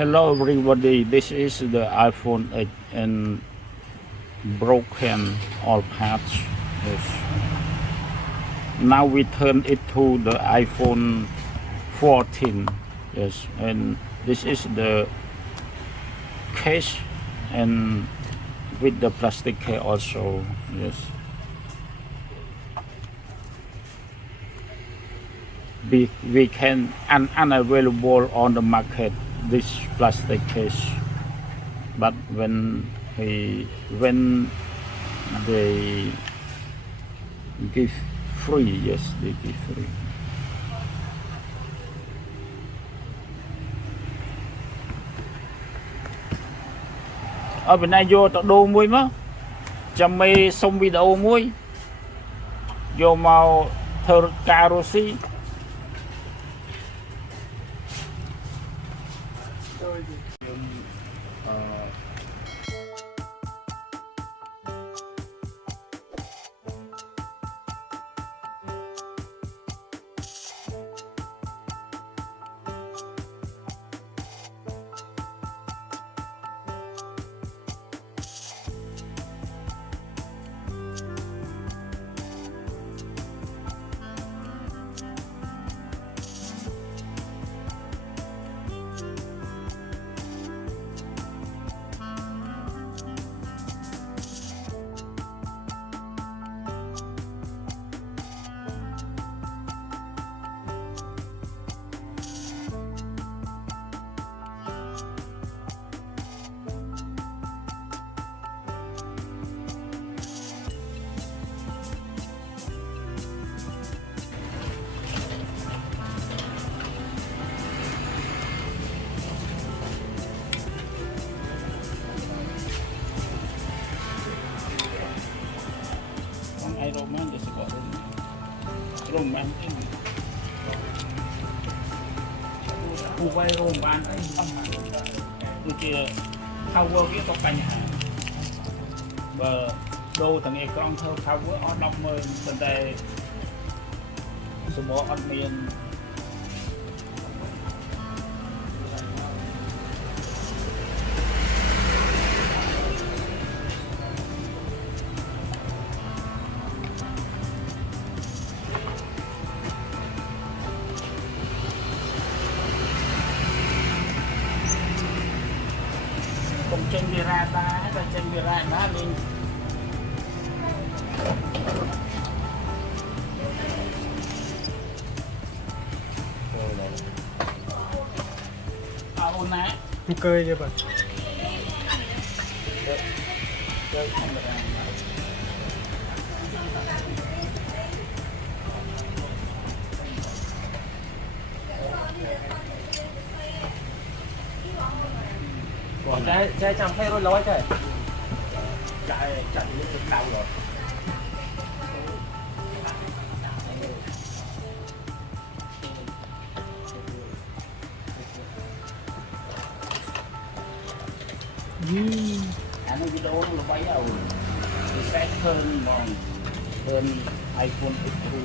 Hello everybody, this is the iPhone 8 and broken all parts. Yes. Now we turn it to the iPhone 14. Yes, and this is the case and with the plastic case also. Yes. We can unavailable on the market this plastic case, but when they give free, yes, they give free. Ở bên này vô tọa đô muối mà chăm mê xong video muối vô màu thơ caro si ai roman dia sebab roman ini buai roman tuជា power វាក៏បញ្ហាបើដូរទាំងអេក្រង់ធ្វើ power អស់ 100000 ប៉ុន្តែសម្បកអត់មានកុំចេញវារ៉ាតាតែចេញវារ៉ាណាលេងអូនណាអង្គើយទេបាទទៅធម្មតា Trái trăm phê rồi lối trời chạy chạy nước đau rồi anh nói video nó quay đâu thì sẽ hơn iPhone X2.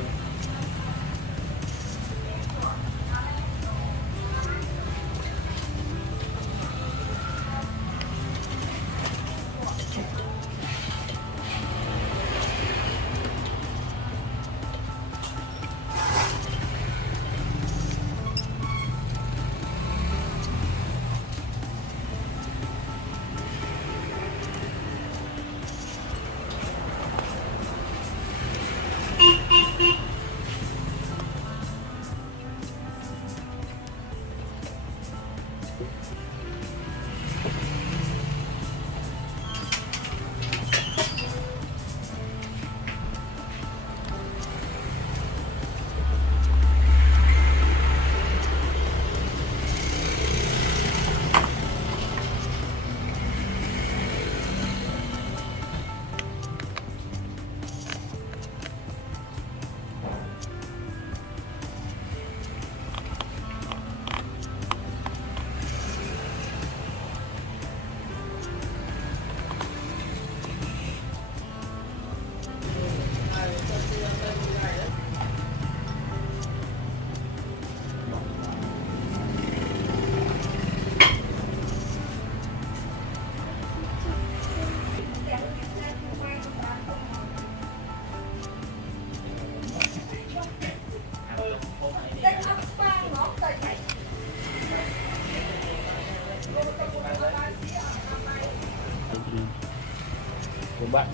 bạc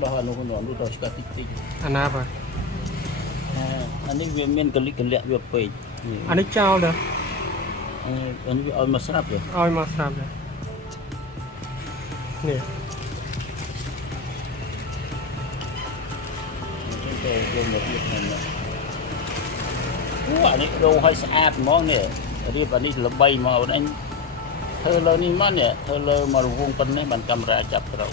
đó là nó đó cái tích อันน่าป่ะ anh ấy viên miền cái lẹ việc bể อันนี้เจ้าเด้อ anh ấy ơi mà sắp rồi เอามาสามเลยเนี่ย chúng tôi dùng một việc này nữa anh ấy đâu hay sạch món nè đi anh ấy là bay mà anh thơ lơ ní mất nè thơ lơ mà vuông phân này bằng camera chụp rồi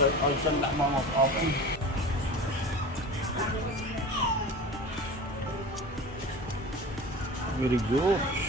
rồi ôi chân đã mong một ốp very good